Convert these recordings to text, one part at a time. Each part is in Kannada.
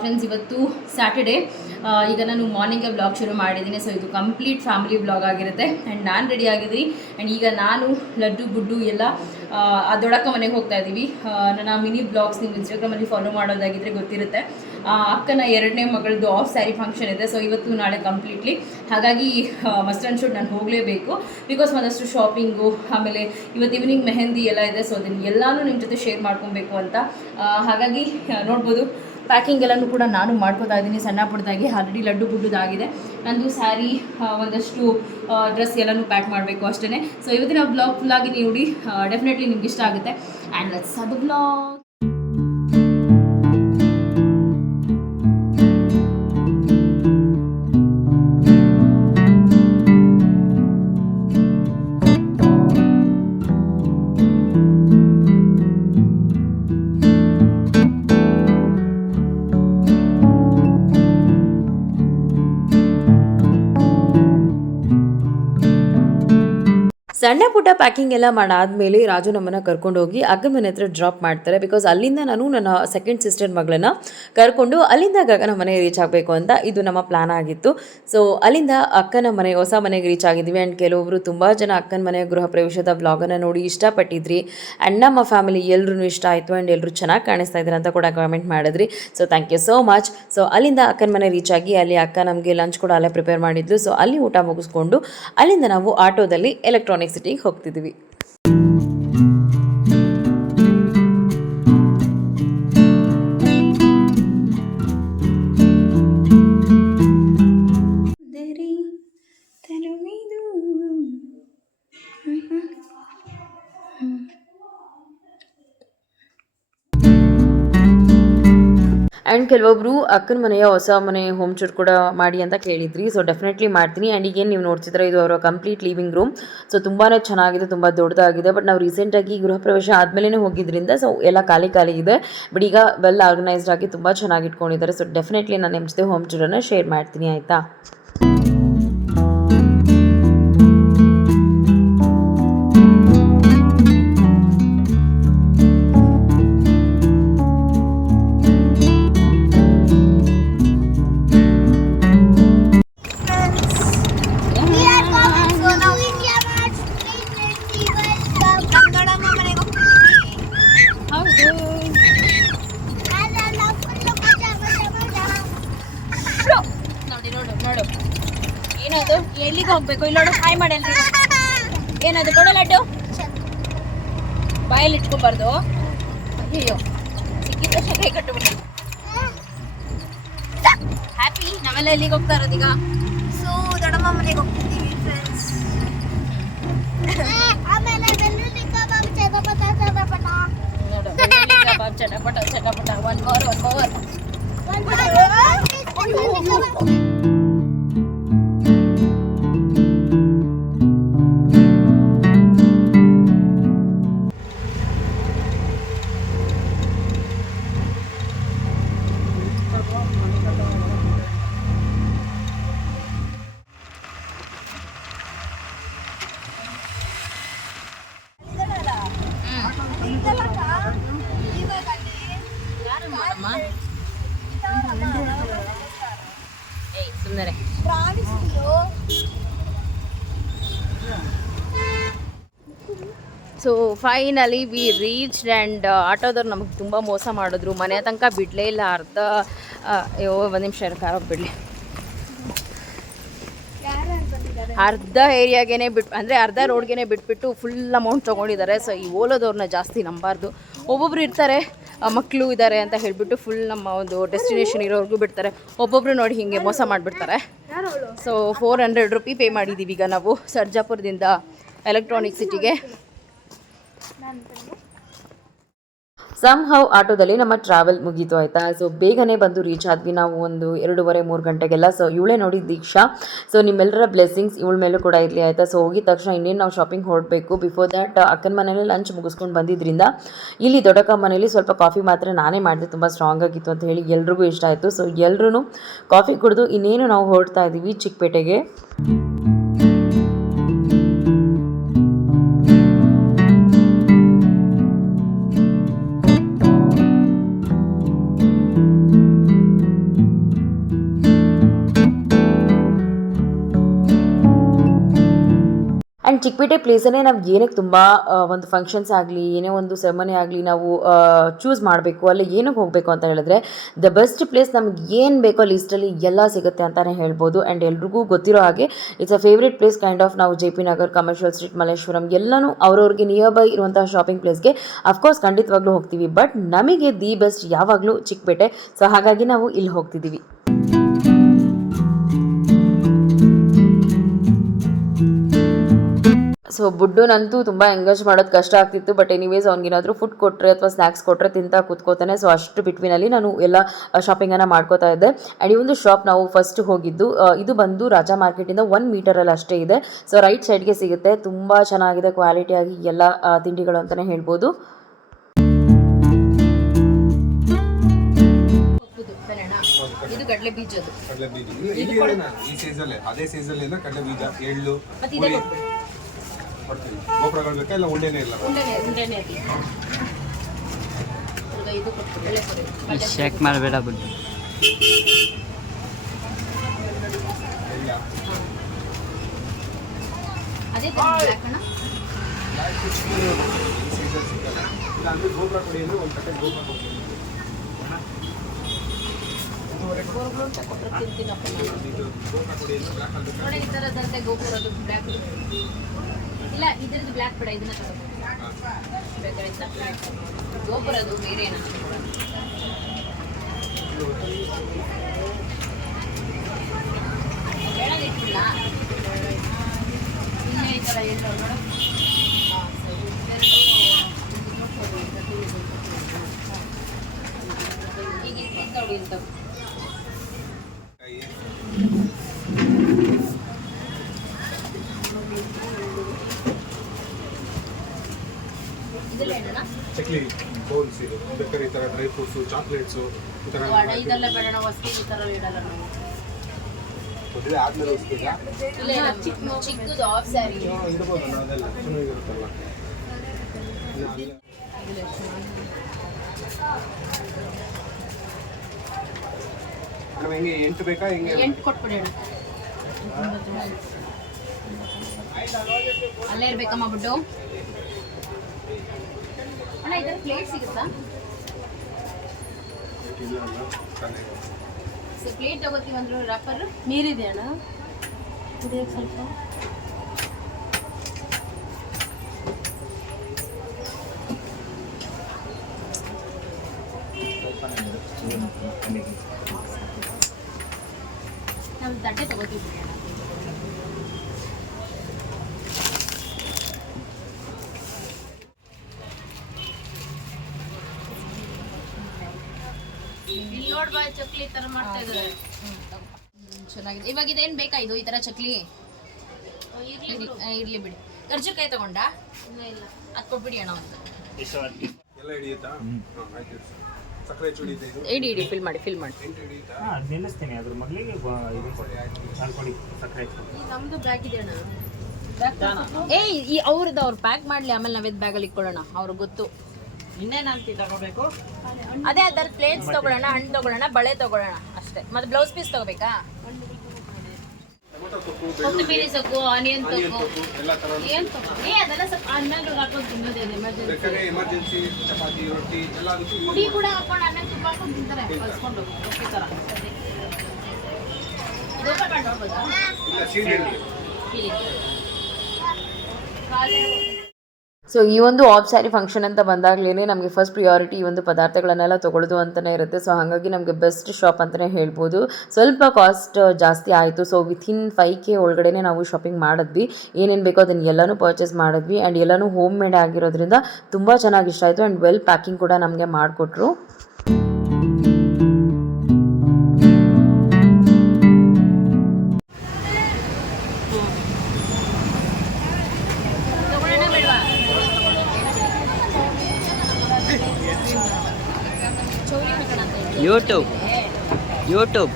ಫ್ರೆಂಡ್ಸ್ ಇವತ್ತು ಸ್ಯಾಟರ್ಡೇ ಈಗ ನಾನು ಮಾರ್ನಿಂಗೇ ಬ್ಲಾಗ್ ಶುರು ಮಾಡಿದ್ದೀನಿ. ಸೊ ಇದು ಕಂಪ್ಲೀಟ್ ಫ್ಯಾಮಿಲಿ ಬ್ಲಾಗ್ ಆಗಿರುತ್ತೆ. ಆ್ಯಂಡ್ ನಾನು ರೆಡಿ ಆಗಿದ್ದೀನಿ. ಆ್ಯಂಡ್ ಈಗ ನಾನು ಲಡ್ಡು ಗುಡ್ಡು ಎಲ್ಲ ಆ, ಮನೆಗೆ ಹೋಗ್ತಾ ಇದ್ದೀವಿ ನನ್ನ ಮಿನಿ ಬ್ಲಾಗ್ಸ್ ನೀವು ಇನ್ಸ್ಟಾಗ್ರಾಮಲ್ಲಿ ಫಾಲೋ ಮಾಡೋದಾಗಿದ್ದರೆ ಗೊತ್ತಿರುತ್ತೆ. ಅಕ್ಕನ ಎರಡನೇ ಮಗಳದು ಆಫ್ ಸ್ಯಾರಿ ಫಂಕ್ಷನ್ ಇದೆ ಸೊ ಇವತ್ತು ನಾಳೆ ಕಂಪ್ಲೀಟ್ಲಿ ಹಾಗಾಗಿ ಮಸ್ಟ್ ಆ್ಯಂಡ್ ಶುಡ್ ನಾನು ಹೋಗಲೇಬೇಕು. ಬಿಕಾಸ್ ಒಂದಷ್ಟು ಶಾಪಿಂಗು ಆಮೇಲೆ ಇವತ್ತು ಈವ್ನಿಂಗ್ ಮೆಹಂದಿ ಎಲ್ಲ ಇದೆ ಸೊ ಅದನ್ನು ಎಲ್ಲನೂ ನಿಮ್ಮ ಜೊತೆ ಶೇರ್ ಮಾಡ್ಕೊಬೇಕು ಅಂತ. ಹಾಗಾಗಿ ನೋಡ್ಬೋದು. ಪ್ಯಾಕಿಂಗ್ ಎಲ್ಲನೂ ಕೂಡ ನಾನು ಮಾಡ್ಕೋತಾ ಇದ್ದೀನಿ ಸಣ್ಣ ಪುಟ್ಟದಾಗಿ ಆಲ್ರೆಡಿ ಲಡ್ಡು ಬುಡ್ಡುದಾಗಿದೆ ನಂದು ಸ್ಯಾರಿ ಒಂದಷ್ಟು ಡ್ರೆಸ್ ಎಲ್ಲನೂ ಪ್ಯಾಕ್ ಮಾಡಬೇಕು ಅಷ್ಟೇ ಸೊ ಇವತ್ತಿನ ಬ್ಲಾಗ್ ಫುಲ್ಲಾಗಿ ನೋಡಿ ಡೆಫಿನೆಟ್ಲಿ ನಿಮ್ಗೆ ಇಷ್ಟ ಆಗುತ್ತೆ. ಆ್ಯಂಡ್ ಅದು ಬ್ಲಾಗ್ ಸಣ್ಣ ಪುಟ್ಟ ಪ್ಯಾಕಿಂಗ್ ಎಲ್ಲ ಮಾಡಾದ್ಮೇಲೆ ರಾಜು ನಮ್ಮನ್ನ ಕರ್ಕೊಂಡೋಗಿ ಅಕ್ಕ ಮನೆ ಹತ್ರ ಡ್ರಾಪ್ ಮಾಡ್ತಾರೆ ಬಿಕಾಸ್ ಅಲ್ಲಿಂದ ನಾನು ನನ್ನ ಸೆಕೆಂಡ್ ಸಿಸ್ಟರ್ ಮಗಳನ್ನ ಕರ್ಕೊಂಡು ಅಲ್ಲಿಂದ ಗಗನ ಮನೆಗೆ ರೀಚ್ ಆಗಬೇಕು ಅಂತ ಇದು ನಮ್ಮ ಪ್ಲಾನ್ ಆಗಿತ್ತು. ಸೊ ಅಲ್ಲಿಂದ ಅಕ್ಕನ ಮನೆ, ಹೊಸ ಮನೆಗೆ ರೀಚ್ ಆಗಿದ್ವಿ ಆ್ಯಂಡ್ ಕೆಲವೊಬ್ಬರು ತುಂಬ ಜನ ಅಕ್ಕನ ಮನೆ ಗೃಹ ಪ್ರವೇಶದ ವ್ಲಾಗನ್ನು ನೋಡಿ ಇಷ್ಟಪಟ್ಟಿದ್ರಿ. ಆ್ಯಂಡ್ ನಮ್ಮ ಫ್ಯಾಮಿಲಿ ಎಲ್ಲರೂ ಇಷ್ಟ ಆಯಿತು ಆ್ಯಂಡ್ ಎಲ್ಲರೂ ಚೆನ್ನಾಗಿ ಕಾಣಿಸ್ತಾ ಇದ್ದಾರೆ ಅಂತ ಕೂಡ ಕಾಮೆಂಟ್ ಮಾಡಿದ್ರಿ. So thank you so much so ಅಲ್ಲಿಂದ ಅಕ್ಕನ ಮನೆ ರೀಚ್ ಆಗಿ ಅಲ್ಲಿ ಅಕ್ಕ ನಮಗೆ ಲಂಚ್ ಕೂಡ ಅಲ್ಲೇ ಪ್ರಿಪೇರ್ ಮಾಡಿದ್ಲು. ಸೊ ಅಲ್ಲಿ ಊಟ ಮುಗಿಸ್ಕೊಂಡು ಅಲ್ಲಿಂದ ನಾವು ಆಟೋದಲ್ಲಿ ಎಲೆಕ್ಟ್ರಾನಿಕ್ ಸಿಟಿಗೆ ಹೋಗ್ತಿದ್ವಿ. ಆ್ಯಂಡ್ ಕೆಲವೊಬ್ಬರು ಅಕ್ಕನ ಮನೆಯ ಹೊಸ ಮನೆ ಹೋಮ್ ಟೂರ್ ಕೂಡ ಮಾಡಿ ಅಂತ ಕೇಳಿದ್ರಿ. ಸೊ ಡೆಫಿನೆಟ್ಲಿ ಮಾಡ್ತೀನಿ. ಆ್ಯಂಡ್ ಈಗೇನು ನೀವು ನೋಡ್ತಿದ್ರೆ ಇದು ಅವರ ಕಂಪ್ಲೀಟ್ ಲಿವಿಂಗ್ ರೂಮ್ ಸೊ ತುಂಬಾ ಚೆನ್ನಾಗಿದೆ, ತುಂಬ ದೊಡ್ಡದಾಗಿದೆ. ಬಟ್ ನಾವು ರೀಸೆಂಟಾಗಿ ಗೃಹ ಪ್ರವೇಶ ಆದಮೇಲೆ ಹೋಗಿದ್ದರಿಂದ ಸೊ ಎಲ್ಲ ಖಾಲಿ ಖಾಲಿ ಇದೆ. ಬಟ್ ಈಗ ವೆಲ್ ಆರ್ಗನೈಸ್ಡ್ ಆಗಿ ತುಂಬ ಚೆನ್ನಾಗಿ ಇಟ್ಕೊಂಡಿದ್ದಾರೆ. ಸೊ ಡೆಫಿನೆಟ್ಲಿ ನಾನು ನಿಮ್ಮ ಜೊತೆ ಹೋಮ್ ಟೂರನ್ನು ಶೇರ್ ಮಾಡ್ತೀನಿ, ಆಯಿತಾ? ಹೋಗ್ಬೇಕು ಇಲ್ಲಿ ನೋಡು ಹಾಯ್ ಮಾಡಲ್ರಿ ಏನದು ಕೊಡು ಲಡ್ಡು ಬಾಯಲ್ಲಿ ಇಟ್ಕೊಬಾರ್ದು ಅಯ್ಯೋ ಸಿಕ್ಕಿದ ತಕ್ಷಣ ಕೈ ಕಟ್ಟುಬಿಟ್ಟು ಹ್ಯಾಪಿ ನಾವೆಲ್ಲ ಎಲ್ಲಿಗೆ ಹೋಗ್ತಾ ಇರೋದೀಗ ಸೊ ದೊಡ್ಡಮ್ಮ ಮನೆಗೆ ಹೋಗ್ತಿದ್ದೀವಿ ಫ್ರೆಂಡ್ಸ್ ಆಮೇಲೆ ಬೆಳ್ಳುಳ್ಳಿ ಕಬಾಬ್ ಚಟಪಟ ಚಟಪಟ ನೋಡು ಬೆಳ್ಳುಳ್ಳಿ ಕಬಾಬ್ ಚಟಪಟ ಚಟಪಟ ಒನ್ ಮೋರ್ ಒನ್ ಮೋರ್ ಬೆಳ್ಳುಳ್ಳಿ kebab so finally we reached and ಆಟೋದವ್ರು ನಮಗೆ ತುಂಬ ಮೋಸ ಮಾಡಿದ್ರು. ಮನೆ ತನಕ ಬಿಡಲೇ ಇಲ್ಲ. ಅರ್ಧ ಅಯ್ಯೋ, ಒಂದು ನಿಮಿಷ ಕಾರ್ ಬಿಡಲಿ. ಅರ್ಧ ಏರಿಯಾಗೇನೆ ಬಿಟ್ಟು ಅಂದರೆ ಅರ್ಧ ರೋಡ್ಗೆ ಬಿಟ್ಬಿಟ್ಟು ಫುಲ್ ಅಮೌಂಟ್ ತೊಗೊಂಡಿದ್ದಾರೆ. ಸೊ ಈ ಓಲೋದವ್ರನ್ನ ಜಾಸ್ತಿ ನಂಬಾರ್ದು. ಒಬ್ಬೊಬ್ರು ಇರ್ತಾರೆ ಮಕ್ಕಳು ಇದ್ದಾರೆ ಅಂತ ಹೇಳಿಬಿಟ್ಟು ಫುಲ್ ನಮ್ಮ ಒಂದು ಡೆಸ್ಟಿನೇಷನ್ ಇರೋರ್ಗೂ ಬಿಡ್ತಾರೆ. ಒಬ್ಬೊಬ್ರು ನೋಡಿ ಹಿಂಗೆ ಮೋಸ ಮಾಡಿಬಿಡ್ತಾರೆ. So four hundred rupee pay ಮಾಡಿದ್ದೀವಿ ಈಗ ನಾವು ಸರ್ಜಾಪುರದಿಂದ ಎಲೆಕ್ಟ್ರಾನಿಕ್ ಸಿಟಿಗೆ ಸಮ್ ಹೌ ಆಟೋದಲ್ಲಿ ನಮ್ಮ ಟ್ರಾವೆಲ್ ಮುಗೀತು ಆಯಿತಾ? ಸೊ ಬೇಗನೆ ಬಂದು ರೀಚ್ ಆದ್ವಿ ನಾವು ಒಂದು ಎರಡೂವರೆ, ಮೂರು ಗಂಟೆಗೆಲ್ಲ. ಸೊ ಇವಳೇ ನೋಡಿ ದೀಕ್ಷಾ. ಸೊ ನಿಮ್ಮೆಲ್ಲರ ಬ್ಲೆಸ್ಸಿಂಗ್ಸ್ ಇವಳ ಮೇಲೂ ಕೂಡ ಇರಲಿ ಆಯಿತಾ? ಸೊ ಹೋಗಿದ ತಕ್ಷಣ ಇನ್ನೇನು ನಾವು ಶಾಪಿಂಗ್ ಹೊರಡಬೇಕು ಬಿಫೋರ್ ದ್ಯಾಟ್ ಅಕ್ಕನ ಮನೇಲಿ ಲಂಚ್ ಮುಗಿಸ್ಕೊಂಡು ಬಂದಿದ್ದರಿಂದ ಇಲ್ಲಿ ದೊಡ್ಡಕ್ಕ ಮನೇಲಿ ಸ್ವಲ್ಪ ಕಾಫಿ ಮಾತ್ರ ನಾನೇ ಮಾಡಿದೆ. ತುಂಬ ಸ್ಟ್ರಾಂಗ್ ಆಗಿತ್ತು ಅಂತ ಹೇಳಿ ಎಲ್ರಿಗೂ ಇಷ್ಟ ಆಯಿತು. ಸೊ ಎಲ್ಲರೂ ಕಾಫಿ ಕುಡಿದು ಇನ್ನೇನು ನಾವು ಹೊರಡ್ತಾ ಇದ್ದೀವಿ ಚಿಕ್ಕಪೇಟೆಗೆ. ಚಿಕ್ಕಪೇಟೆ ಪ್ಲೇಸನ್ನೇ ನಾವು ಏನಕ್ಕೆ ತುಂಬ ಒಂದು ಫಂಕ್ಷನ್ಸ್ ಆಗಲಿ, ಏನೇ ಒಂದು ಸೆರೆಮನಿ ಆಗಲಿ ನಾವು ಚೂಸ್ ಮಾಡಬೇಕು, ಅಲ್ಲಿ ಏನಕ್ಕೆ ಹೋಗಬೇಕು ಅಂತ ಹೇಳಿದ್ರೆ ದ ಬೆಸ್ಟ್ ಪ್ಲೇಸ್ ನಮ್ಗೆ ಏನು ಬೇಕೋ ಲಿಸ್ಟಲ್ಲಿ ಎಲ್ಲ ಸಿಗುತ್ತೆ ಅಂತಲೇ ಹೇಳ್ಬೋದು. ಆ್ಯಂಡ್ ಎಲ್ರಿಗೂ ಗೊತ್ತಿರೋ ಹಾಗೆ it's a favourite place kind of ನಾವು J P Nagar commercial street Malleshwaram ಎಲ್ಲನೂ ಅವ್ರವ್ರಿಗೆ ನಿಯರ್ ಬೈ ಇರುವಂತಹ ಶಾಪಿಂಗ್ ಪ್ಲೇಸ್ಗೆ ಅಫ್ಕೋರ್ಸ್ ಖಂಡಿತವಾಗ್ಲೂ ಹೋಗ್ತೀವಿ. ಬಟ್ ನಮಗೆ ದಿ ಬೆಸ್ಟ್ ಯಾವಾಗಲೂ ಚಿಕ್ಕಪೇಟೆ. ಸೊ ಹಾಗಾಗಿ ನಾವು ಇಲ್ಲಿ ಹೋಗ್ತಿದ್ದೀವಿ. ಸೊ ಬುಡ್ಡುನಂತೂ ತುಂಬ ಎಂಗೇಜ್ ಮಾಡೋದು ಕಷ್ಟ ಆಗ್ತಿತ್ತು ಬಟ್ ಎನಿವೇಸ್ ಅವ್ನಿಗೇನಾದರೂ ಫುಡ್ ಕೊಟ್ಟರೆ ಅಥವಾ ಸ್ನ್ಯಾಕ್ಸ್ ಕೊಟ್ಟರೆ ತಿಂತಾ ಕೂತ್ಕೋತಾನೆ. ಸೊ ಅಷ್ಟು ಬಿಟ್ವಿನಲ್ಲಿ ನಾನು ಎಲ್ಲ ಶಾಪಿಂಗನ್ನು ಮಾಡ್ಕೋತಾ ಇದ್ದೆ. ಆ್ಯಂಡ್ ಈ ಒಂದು ಶಾಪ್ ನಾವು ಫಸ್ಟ್ ಹೋಗಿದ್ದು ಇದು ಬಂದು ರಾಜಾ ಮಾರ್ಕೆಟಿಂದ ಒನ್ ಮೀಟರಲ್ಲಿ ಅಷ್ಟೇ ಇದೆ. ಸೊ ರೈಟ್ ಸೈಡ್ಗೆ ಸಿಗುತ್ತೆ. ತುಂಬ ಚೆನ್ನಾಗಿದೆ ಕ್ವಾಲಿಟಿಯಾಗಿ ಎಲ್ಲ ತಿಂಡಿಗಳು ಅಂತಲೇ ಹೇಳ್ಬೋದು. ಇದು ಕಡಲೆ ಬೀಜ ಕಡಲೆ ಬೀಜ. ಈ ಸೀಸನ್ ಅದೇ ಸೀಸನ್ ಕಡಲೆ ಬೀಜ ಎಳ್ಳು ಮತ್ತೆ ಇದೇ ಹುಳಿ ಕೊಟ್ಬಿಡಿ ಕೊಡ್ತೀವಿ. ಗೋಪುರಗಳು ಬೇಕಾ? ಇಲ್ಲ ಉಂಡೆನೇ ಕಡಲೆ ಮಾಡಬೇಡ ಬಿಡು. ಅದೇ ಅಂದ್ರೆ ಗೋಪುರ ಕೊಡಿ ಅಂದ್ರೆ ಒಂದು ಕಟ್ಟೆ ಗೋಪುರ ಕೊಡ್ತೀವಿ ಗೋಪುರ ಕೊಡಿ ಅಂದ್ರೆ ಅಲ್ಲಿ ಬ್ಲ್ಯಾಕ್ ಇಲ್ಲ ಇದ್ರದ್ದು ಬ್ಲ್ಯಾಕ್ ಬೇಡ ಇದನ್ನ ತಗೋಬೇಕು ಗೋಪುರದು ಬೇರೆ ಕೆಳಗಿಟ್ಟಿಲ್ಲ ಇಲ್ಲೇ ಈ ನೋಡು ಈಗ ಕಾಯಿ ಇದೆಲ್ಲ ಎಣ್ಣೆನಾ ಚಕ್ಲಿ ಬೌಲ್ಸ್ ಇದು ಬೇಕಾದ್ರೆ ಈ ಥರ ಡ್ರೈ ಫ್ರೂಟ್ಸು ಚಾಕ್ಲೇಟ್ಸು ಈ ಥರ ಇದೆಲ್ಲ ಬೇಡ ವಸ್ತು ಈ ಥರ ಇಡಲ್ಲ ನಾವು. ಮದುವೆ ಆದ್ಮೇಲೆ ಇಲ್ಲ ಇಲ್ಲ ಚಿಕ್ಕ ಚಿಕ್ಕದು ಆಫ್ ಸ್ಯಾರಿ ಇರ್ಬೋದಲ್ಲ ಅದೆಲ್ಲ ಚೆನ್ನಾಗಿರುತ್ತಲ್ಲ ಇಲ್ಲ, ಅಲ್ಲೇ- ಮೇಡಮ್ ಹೆಂಗೆ ಎಂಟು ಬೇಕಾ ಹೆಂಗೆ? ಎಂಟು ಕೊಟ್ಬಿಡಿ ಅಲ್ಲೇ ಇರ್ಬೇಕಮ್ಮ ಬಿಟ್ಟು. ಅಣ್ಣ ಇದರ ಪ್ಲೇಟ್ ಸಿಗುತ್ತಾ? ಸರ್ ಪ್ಲೇಟ್ ತಗೋತೀವಿ ಅಂದ್ರೆ ರಪ್ಪರ್ ನೀರಿದೆ ಅಣ್ಣ. ಕುಡಿಯೋಕೆ ಸ್ವಲ್ಪ. ನಾವು ತಟ್ಟೆ ತಗೋತೀವಿ ಬಿಡಿ ಅಣ್ಣ ಇಲ್ಲಿ ನೋಡ್ಬಾ ಚಕ್ಲಿ ತರ ಮಾಡ್ತಾ ಇದ್ದಾರೆ. ಚೆನ್ನಾಗಿದೆ. ಇವಾಗ ಇದೇನ್ ಬೇಕಾ ಇದು ಈ ತರ ಚಕ್ಲಿ? ಇರ್ಲಿ ಇರ್ಲಿ ಬಿಡಿ. ಕರ್ಜಕಾಯಿ ತಗೊಂಡ? ಅದ್ ಕೊಟ್ಬಿಡಿ ಅಣ್ಣ ಒಂದು. ಎಲ್ಲ ಹಿಡಿಯುತ್ತಾ? ಹಾಂ ಆಯ್ತು. ಸಕ್ಕರೆ ಚೂಡಿ ಇದೆ ಇದು. ಇಡಿ ಇಡಿ ಫಿಲ್ ಮಾಡಿ ಫಿಲ್ ಮಾಡಿ. ಎಂಟು ಹಿಡಿಯುತ್ತಾ? ಹಾಂ ಅದು ನಿಲ್ಲಿಸ್ತೀನಿ. ಅದ್ರ ಮೊದಲಿಗೆ ಇದು ಕೊಡಿ. ಹಾಲು ಕೊಡಿ ಸಕ್ಕರೆ ಹಾಕಿ ನಮ್ದು ಬ್ಯಾಗ್ ಇದೆ ಅಣ್ಣ. ಏ ಈ ಅವ್ರದ್ದು ಅವ್ರು ಪ್ಯಾಕ್ ಮಾಡ್ಲಿ ಆಮೇಲೆ ನಾವೇದ್ ಬ್ಯಾಗಲ್ಲಿ ಇಟ್ಕೊಳ್ಳೋಣ. ಅವ್ರಿಗೆ ಗೊತ್ತು. ಇನ್ನೇನಂತ ತಗೋಬೇಕು? ಅದೇ ಅದರ ಪ್ಲೇಟ್ಸ್ ತಗೊಳ್ಳೋಣ ಹಣ್ಣು ತಗೊಳ್ಳೋಣ ಬಳೆ ತಗೊಳ್ಳೋಣ ಅಷ್ಟೇ. ಮತ್ತೆ ಬ್ಲೌಸ್ ಪೀಸ್ ತಗೋಬೇಕಾ? ಕೊತ್ತಂಬರಿ ಸೊಪ್ಪು ಆನಿಯನ್ ಸೊಪ್ಪು. ಏನ್ ತಗೋ? ಏ ಅದೆಲ್ಲ ಸ್ವಲ್ಪ ಅನ್ನಗಳು ಹಾಕೊಂಡು ತಿನ್ನೋದೇನೆ ಎಮರ್ಜೆನ್ಸಿ ಬೇಕಾದ್ರೆ ಎಮರ್ಜೆನ್ಸಿ ಚಪಾತಿ ರೊಟ್ಟಿ ಎಲ್ಲ ಅದಕ್ಕೂ ಪುಡಿ ಕೂಡ ಹಾಕೊಂಡು ಅನ್ನ ತುಂಬ ಹಾಕೊಂಡು ತಿಂತಾರೆ ಕಲ್ಸ್ಕೊಂಡು ರೊಟ್ಟಿ ತರ. ಇದು ಓಪನ್ ಮಾಡಿ ನೋಡ್ಬೋದಾ? ಇಲ್ಲ ಇಲ್ಲಿ. ಖಾಲಿ ಸೊ ಈ ಒಂದು ಆಫ್ ಸ್ಯಾರಿ ಫಂಕ್ಷನ್ ಅಂತ ಬಂದಾಗಲೇ ನಮಗೆ ಫಸ್ಟ್ ಪ್ರಿಯಾರಿಟಿ ಈ ಒಂದು ಪದಾರ್ಥಗಳನ್ನೆಲ್ಲ ತೊಗೊಳ್ಳೋದು ಅಂತಲೇ ಇರುತ್ತೆ. ಸೊ ಹಾಗಾಗಿ ನಮಗೆ ಬೆಸ್ಟ್ ಶಾಪ್ ಅಂತಲೇ ಹೇಳ್ಬೋದು. ಸ್ವಲ್ಪ ಕಾಸ್ಟ್ ಜಾಸ್ತಿ ಆಯಿತು. ಸೊ ವಿಥಿನ್ ಫೈವ್ ಕೆ ಒಳಗಡೆ ನಾವು ಶಾಪಿಂಗ್ ಮಾಡಿದ್ವಿ. ಏನೇನು ಬೇಕೋ ಅದನ್ನು ಎಲ್ಲನೂ ಪರ್ಚೇಸ್ ಮಾಡಿದ್ವಿ. ಆ್ಯಂಡ್ ಎಲ್ಲನೂ ಹೋಮ್ ಮೇಡ್ ಆಗಿರೋದ್ರಿಂದ ತುಂಬ ಚೆನ್ನಾಗಿ ಇಷ್ಟ ಆಯಿತು. ಆ್ಯಂಡ್ ವೆಲ್ ಪ್ಯಾಕಿಂಗ್ ಕೂಡ ನಮಗೆ ಮಾಡಿಕೊಟ್ರು. ಯೂಟ್ಯೂಬ್ यूट्यूब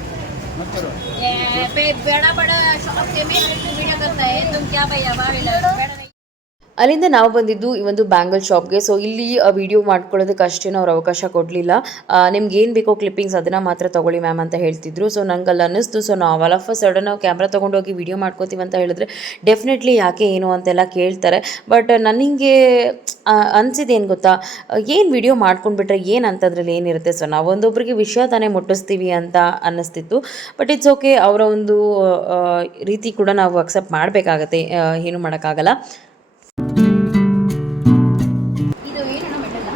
ए, पे बड़ा बड़ा शॉप के में वीडियो करता है तुम क्या भैया बाहर बेड़ा नहीं ಅಲ್ಲಿಂದ ನಾವು ಬಂದಿದ್ದು ಈ ಒಂದು ಬ್ಯಾಂಗಲ್ ಶಾಪ್ಗೆ ಸೊ ಇಲ್ಲಿ ವಿಡಿಯೋ ಮಾಡ್ಕೊಳ್ಳೋದಕ್ಕೆ ಅಷ್ಟೇನು ಅವ್ರು ಅವಕಾಶ ಕೊಡಲಿಲ್ಲ. ನಿಮ್ಗೆ ಏನು ಬೇಕೋ ಕ್ಲಿಪ್ಪಿಂಗ್ಸ್ ಅದನ್ನು ಮಾತ್ರ ತೊಗೊಳ್ಳಿ ಮ್ಯಾಮ್ ಅಂತ ಹೇಳ್ತಿದ್ರು. ಸೊ ನಂಗೆ ಅಲ್ಲಿ ಅನ್ನಿಸ್ತು. ಸೊ ನಾವು ಆಲ್ ಆಫ್ ಸಡನ್ ನಾವು ಕ್ಯಾಮ್ರಾ ತೊಗೊಂಡೋಗಿ ವಿಡಿಯೋ ಮಾಡ್ಕೋತೀವಿ ಅಂತ ಹೇಳಿದ್ರೆ ಡೆಫಿನೆಟ್ಲಿ ಯಾಕೆ ಏನು ಅಂತೆಲ್ಲ ಕೇಳ್ತಾರೆ. ಬಟ್ ನನಗೆ ಅನಿಸಿದ್ದು ಏನು ಗೊತ್ತಾ? ಏನು ವಿಡಿಯೋ ಮಾಡ್ಕೊಂಡ್ಬಿಟ್ರೆ ಏನು ಅಂತದ್ರಲ್ಲಿ ಏನಿರುತ್ತೆ? ಸೊ ನಾವು ಒಂದೊಬ್ಬರಿಗೆ ವಿಷಯ ತಾನೇ ಮುಟ್ಟಿಸ್ತೀವಿ ಅಂತ ಅನ್ನಿಸ್ತಿತ್ತು. ಬಟ್ ಇಟ್ಸ್ ಓಕೆ ಅವರ ಒಂದು ರೀತಿ ಕೂಡ ನಾವು ಅಕ್ಸೆಪ್ಟ್ ಮಾಡಬೇಕಾಗತ್ತೆ. ಏನು ಮಾಡೋಕ್ಕಾಗಲ್ಲ ಇದು ಏನಣ್ಣ ಮೆಟಲ್ಲ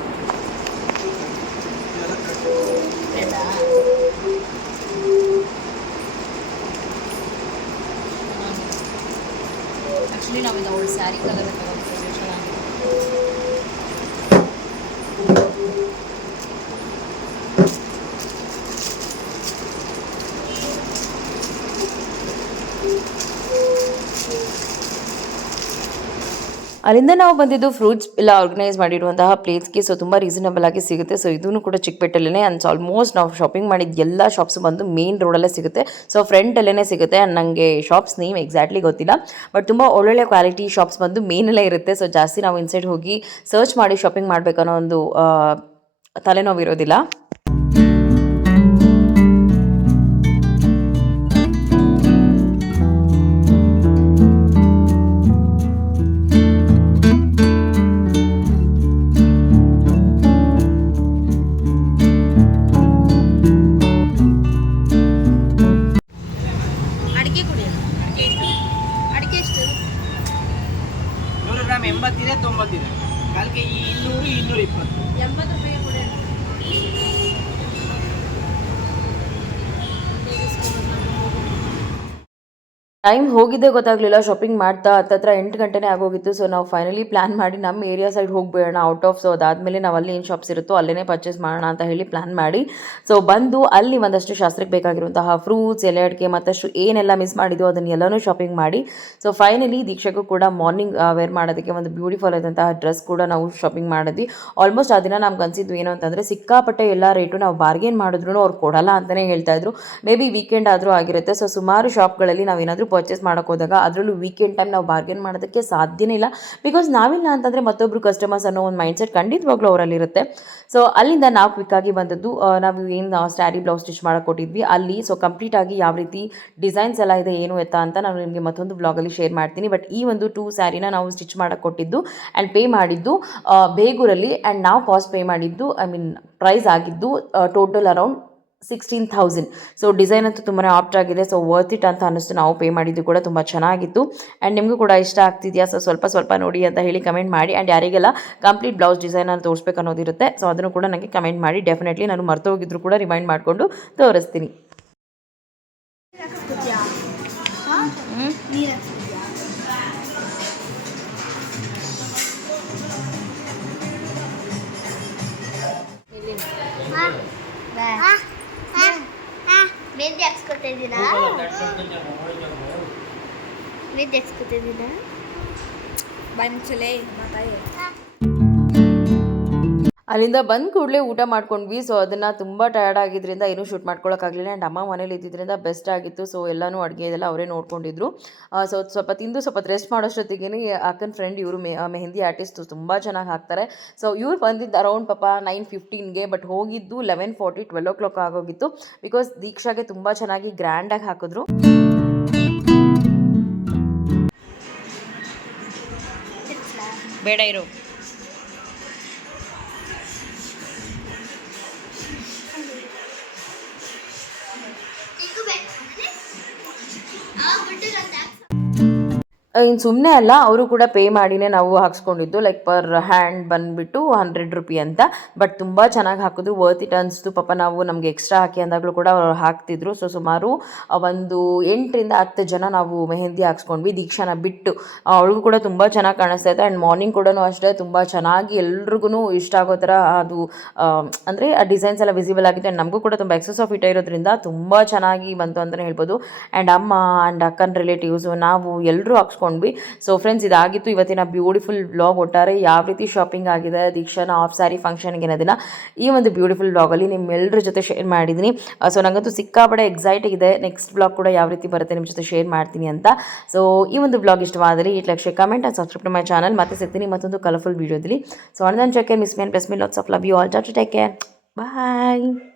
ಆ್ಯಕ್ಚುಲಿ ನಾವು ಇದು ಅವಳು ಸ್ಯಾರಿ ಕಲರ್ ತಗೊಂಡಿದ್ದೀವಿ ಚೆನ್ನಾಗಿ ಅಲ್ಲಿಂದ ನಾವು ಬಂದಿದ್ದು ಫ್ರೂಟ್ಸ್ ಎಲ್ಲ ಆರ್ಗನೈಸ್ ಮಾಡಿರುವಂತಹ ಪ್ಲೇಸ್ಗೆ ಸೊ ತುಂಬ ರೀಸನಬಲ್ ಆಗಿ ಸಿಗುತ್ತೆ. ಸೊ ಇದೂ ಕೂಡ ಚಿಕ್ಕಪೇಟೆಲ್ಲೇ ಆ್ಯಂಡ್ ಆಲ್ಮೋಸ್ಟ್ ನಾವು ಶಾಪಿಂಗ್ ಮಾಡಿದ ಎಲ್ಲ ಶಾಪ್ಸ್ ಬಂದು ಮೇನ್ ರೋಡಲ್ಲೇ ಸಿಗುತ್ತೆ. ಸೊ ಫ್ರಂಟಲ್ಲೇ ಸಿಗುತ್ತೆ ಆ್ಯಂಡ್ ನನಗೆ ಶಾಪ್ಸ್ ನೇಮ್ ಎಕ್ಸಾಕ್ಟ್ಲಿ ಗೊತ್ತಿಲ್ಲ. ಬಟ್ ತುಂಬ ಒಳ್ಳೊಳ್ಳೆ ಕ್ವಾಲಿಟಿ ಶಾಪ್ಸ್ ಬಂದು ಮೇನಲ್ಲೇ ಇರುತ್ತೆ. ಸೊ ಜಾಸ್ತಿ ನಾವು ಇನ್ಸೈಡ್ ಹೋಗಿ ಸರ್ಚ್ ಮಾಡಿ ಶಾಪಿಂಗ್ ಮಾಡಬೇಕನ್ನೋ ಒಂದು ಆ, ಟೈಮ್ ಹೋಗಿದ್ದೆ ಗೊತ್ತಾಗಲಿಲ್ಲ ಶಾಪಿಂಗ್ ಮಾಡ್ತಾ ಹತ್ತತ್ರ ಎಂಟು ಗಂಟೆನೇ ಆಗೋಗಿತ್ತು. ಸೊ ನಾವು ಫೈನಲಿ ಪ್ಲ್ಯಾನ್ ಮಾಡಿ ನಮ್ಮ ಏರಿಯಾ ಸೈಡ್ ಹೋಗ್ಬೇಡ ಔಟ್ ಆಫ್ ಸೊ ಅದಾದಮೇಲೆ ನಾವು ಅಲ್ಲಿ ಏನು ಶಾಪ್ಸ್ ಇರುತ್ತೋ ಅಲ್ಲೇ ಪರ್ಚೇಸ್ ಮಾಡೋಣ ಅಂತ ಹೇಳಿ ಪ್ಲ್ಯಾನ್ ಮಾಡಿ. ಸೊ ಬಂದು ಅಲ್ಲಿ ಒಂದಷ್ಟು ಶಾಸ್ತ್ರಕ್ಕೆ ಬೇಕಾಗಿರುವಂತಹ ಫ್ರೂಟ್ಸ್ ಎಲೆ ಅಡಿಕೆ ಮತ್ತಷ್ಟು ಏನೆಲ್ಲ ಮಿಸ್ ಮಾಡಿದೋ ಅದನ್ನೆಲ್ಲನೂ ಶಾಪಿಂಗ್ ಮಾಡಿ. ಸೊ ಫೈನಲಿ ದೀಕ್ಷೆಗೂ ಕೂಡ ಮಾರ್ನಿಂಗ್ ವೇರ್ ಮಾಡೋದಕ್ಕೆ ಒಂದು ಬ್ಯೂಟಿಫುಲ್ ಆದಂತಹ ಡ್ರೆಸ್ ಕೂಡ ನಾವು ಶಾಪಿಂಗ್ ಮಾಡಿದ್ವಿ. ಆಲ್ಮೋಸ್ಟ್ ಆ ದಿನ ನಮ್ಗೆ ಅನ್ಸಿದ್ದು ಏನು ಅಂತಂದರೆ, ಸಿಕ್ಕಾಪಟ್ಟೆ ಎಲ್ಲ ರೇಟು ನಾವು ಬಾರ್ಗೇನ್ ಮಾಡಿದ್ರು ಅವ್ರು ಕೊಡಲ್ಲ ಅಂತಲೇ ಹೇಳ್ತಾ ಇದ್ರು. ಮೇ ಬಿ ವೀಕೆಂಡ್ ಆದರೂ ಆಗಿರುತ್ತೆ. ಸೊ ಸುಮಾರು ಶಾಪ್ಗಳಲ್ಲಿ ನಾವು ಏನಾದರೂ ಪರ್ಚೇಸ್ ಮಾಡೋಕೆ ಹೋದಾಗ ಅದರಲ್ಲೂ ವೀಕೆಂಡ್ ಟೈಮ್ ನಾವು ಬಾರ್ಗೇನ್ ಮಾಡೋದಕ್ಕೆ ಸಾಧ್ಯನೇ ಇಲ್ಲ. ಬಿಕಾಸ್ ನಾವಿಲ್ಲ ಅಂತಂದರೆ ಮತ್ತೊಬ್ಬರು ಕಸ್ಟಮರ್ಸ್ ಅನ್ನೋ ಒಂದು ಮೈಂಡ್ಸೆಟ್ ಖಂಡಿತವಾಗ್ಲೂ ಅವರಲ್ಲಿರುತ್ತೆ. ಸೊ ಅಲ್ಲಿಂದ ನಾವು ಕ್ವಿಕ್ಕಾಗಿ ಬಂದದ್ದು ನಾವು ಏನು ಸ್ಟ್ಯಾರಿ ಬ್ಲೌಸ್ ಸ್ಟಿಚ್ ಮಾಡೋಕೆ ಕೊಟ್ಟಿದ್ವಿ. ಅಲ್ಲಿ ಸೊ ಕಂಪ್ಲೀಟಾಗಿ ಯಾವ ರೀತಿ ಡಿಸೈನ್ಸ್ ಎಲ್ಲ ಇದೆ, ಏನು ಎತ್ತ ಅಂತ ನಾನು ನಿಮಗೆ ಮತ್ತೊಂದು ಬ್ಲಾಗಲ್ಲಿ ಶೇರ್ ಮಾಡ್ತೀನಿ. ಬಟ್ ಈ ಒಂದು ಟೂ ಸ್ಯಾರಿನ ನಾವು ಸ್ಟಿಚ್ ಮಾಡೋಕೆ ಕೊಟ್ಟಿದ್ದು ಆ್ಯಂಡ್ ಪೇ ಮಾಡಿದ್ದು ಬೇಗೂರಲ್ಲಿ ಆ್ಯಂಡ್ ನಾವು ಕಾಸ್ಟ್ ಪೇ ಮಾಡಿದ್ದು ಐ ಮೀನ್ ಪ್ರೈಸ್ ಆಗಿದ್ದು total around sixteen thousand so design ಅಂತೂ ತುಂಬಾ ಆಪ್ಟ್ ಆಗಿದೆ. ಸೊ ವರ್ತ್ ಇಟ್ ಅಂತ ಅನ್ನಿಸ್ತು. ನಾವು ಪೇ ಮಾಡಿದ್ದು ಕೂಡ ತುಂಬ ಚೆನ್ನಾಗಿತ್ತು. ಆ್ಯಂಡ್ ನಿಮಗೂ ಕೂಡ ಇಷ್ಟ ಆಗ್ತಿದೆಯಾ? ಸೊ ಸ್ವಲ್ಪ ಸ್ವಲ್ಪ ನೋಡಿ ಅಂತ ಹೇಳಿ ಕಮೆಂಟ್ ಮಾಡಿ. ಆ್ಯಂಡ್ ಯಾರಿಗೆಲ್ಲ ಕಂಪ್ಲೀಟ್ ಬ್ಲೌಸ್ ಡಿಸೈನನ್ನು ತೋರಿಸ್ಬೇಕು ಅನ್ನೋದಿರುತ್ತೆ ಸೊ ಅದನ್ನು ಕೂಡ ನನಗೆ ಕಮೆಂಟ್ ಮಾಡಿ. ಡೆಫಿನೆಟ್ಲಿ ನಾನು ಮರ್ತು ಹೋಗಿದ್ರು ಕೂಡ ರಿಮೈಂಡ್ ಮಾಡಿಕೊಂಡು ತೋರಿಸ್ತೀನಿ. ಹಾಕ್ಸ್ಕೊತಾ ಇದ್ದೀರಾ ಮೆಹಂದಿ ಹಾಕ್ಸ್ಕೊತಿದ್ದೀರಾ ಬಂಚಲೆ ಮಾತಾಯಿ ಅಲ್ಲಿಂದ ಬಂದ ಕೂಡಲೇ ಊಟ ಮಾಡ್ಕೊಂಡ್ವಿ ಸೊ ಅದನ್ನು ತುಂಬ ಟಯರ್ಡ್ ಆಗಿದ್ದರಿಂದ ಏನೂ ಶೂಟ್ ಮಾಡ್ಕೊಳ್ಳೋಕ್ಕಾಗಲಿಲ್ಲ ಆ್ಯಂಡ್ ಅಮ್ಮ ಮನೇಲಿ ಇದ್ದಿದ್ದರಿಂದ ಬೆಸ್ಟ್ ಆಗಿತ್ತು. ಸೊ ಎಲ್ಲನೂ ಅಡುಗೆ ಇದೆಲ್ಲ ಅವರೇ ನೋಡ್ಕೊಂಡಿದ್ರು. ಸೊ ಸ್ವಲ್ಪ ತಿಂದು ಸ್ವಲ್ಪ ರೆಸ್ಟ್ ಮಾಡೋಷ್ಟೊತ್ತಿಗೆ ಅಕ್ಕನ ಫ್ರೆಂಡ್ ಇವರು ಮೆ ಮೆಹಂದಿ ಆರ್ಟಿಸ್ಟ್ ತುಂಬ ಚೆನ್ನಾಗಿ ಹಾಕ್ತಾರೆ. ಸೊ ಇವ್ರು ಬಂದಿದ್ದು ಅರೌಂಡ್ ಪಾಪ ನೈನ್ ಫಿಫ್ಟೀನ್ಗೆ ಬಟ್ ಹೋಗಿದ್ದು eleven forty twelve o'clock ಆಗೋಗಿತ್ತು. ಬಿಕಾಸ್ ದೀಕ್ಷಾಗೆ ತುಂಬ ಚೆನ್ನಾಗಿ ಗ್ರ್ಯಾಂಡಾಗಿ ಹಾಕಿದ್ರು. ಬೇಡ ಇರು. ಇನ್ನು ಸುಮ್ಮನೆ ಅಲ್ಲ, ಅವರು ಕೂಡ ಪೇ ಮಾಡಿನೇ ನಾವು ಹಾಕ್ಸ್ಕೊಂಡಿದ್ದು ಲೈಕ್ ಪರ್ ಹ್ಯಾಂಡ್ ಬಂದುಬಿಟ್ಟು ಹಂಡ್ರೆಡ್ ರುಪಿ ಅಂತ. ಬಟ್ ತುಂಬ ಚೆನ್ನಾಗಿ ಹಾಕಿದ್ರು ವರ್ತ್ ಇಟ್ ಅನಿಸ್ತು. ಪಾಪ ನಾವು ನಮಗೆ ಎಕ್ಸ್ಟ್ರಾ ಹಾಕಿ ಅಂದಾಗಲೂ ಕೂಡ ಅವ್ರು ಹಾಕ್ತಿದ್ರು. ಸೊ ಸುಮಾರು ಒಂದು ಎಂಟರಿಂದ ಹತ್ತು ಜನ ನಾವು ಮೆಹಂದಿ ಹಾಕ್ಸ್ಕೊಂಡ್ವಿ, ದೀಕ್ಷಾನ ಬಿಟ್ಟು. ಅವಳಿಗೂ ಕೂಡ ತುಂಬ ಚೆನ್ನಾಗಿ ಕಾಣಿಸ್ತಾ ಇತ್ತು. ಆ್ಯಂಡ್ ಮಾರ್ನಿಂಗ್ ಕೂಡ ಅಷ್ಟೇ ತುಂಬ ಚೆನ್ನಾಗಿ ಎಲ್ರಿಗೂ ಇಷ್ಟ ಆಗೋ ಥರ ಅದು ಅಂದರೆ ಆ ಡಿಸೈನ್ಸ್ ಎಲ್ಲ ವಿಸಿಬಲ್ ಆಗಿತ್ತು. ಆ್ಯಂಡ್ ನಮಗೂ ಕೂಡ ತುಂಬ ಎಕ್ಸಸ್ ಆಫ್ ಇಟ್ ಇರೋದ್ರಿಂದ ತುಂಬ ಚೆನ್ನಾಗಿ ಬಂತು ಅಂತಲೇ ಹೇಳ್ಬೋದು. ಆ್ಯಂಡ್ ಅಮ್ಮ ಆ್ಯಂಡ್ ಅಕ್ಕನ ರಿಲೇಟಿವ್ಸು ನಾವು ಎಲ್ಲರೂ ಹಾಕ್ಸ್ಕೊಂಡು ಮಾಡ್ಕೊಂಡ್ವಿ. ಸೊ ಫ್ರೆಂಡ್ಸ್ ಇದಾಗಿತ್ತು. ಇವತ್ತಿನ ಬ್ಯೂಟಿಫುಲ್ ಬ್ಲಾಗ್ ಒಟ್ಟಾರೆ ಯಾವ ರೀತಿ ಶಾಪಿಂಗ್ ಆಗಿದೆ, ದೀಕ್ಷಾನ ಆಫ್ ಸ್ಯಾರಿ ಫಂಕ್ಷನ್ಗೆ ಅನ್ನೋದನ್ನ ಈ ಒಂದು ಬ್ಯೂಟಿಫುಲ್ ಬ್ಲಾಗಲ್ಲಿ ನಿಮ್ಮೆಲ್ಲರ ಜೊತೆ ಶೇರ್ ಮಾಡಿದ್ದೀನಿ ಸೊ ನನಗಂತೂ ಸಿಕ್ಕಾಪಡೆ ಎಕ್ಸೈಟ್ ಇದೆ. ನೆಕ್ಸ್ಟ್ ಬ್ಲಾಗ್ ಕೂಡ ಯಾವ ರೀತಿ ಬರುತ್ತೆ ನಿಮ್ಮ ಜೊತೆ ಶೇರ್ ಮಾಡ್ತೀನಿ ಅಂತ. ಸೊ ಈ ಒಂದು ಬ್ಲಾಗ್ ಇಷ್ಟವಾದರೆ ಈ lakh comment and subscribe to my channel ಮತ್ತೆ ಸಿಗ್ತೀನಿ ಮತ್ತೊಂದು ಕಲರ್ಫುಲ್ ವೀಡಿಯೋದಲ್ಲಿ ಸೊ ಅಣ್ಣ ಚೆಕ್ ಮಿಸ್ ಮೇನ್ ಪ್ಲಸ್ me lots of love you all too take care bye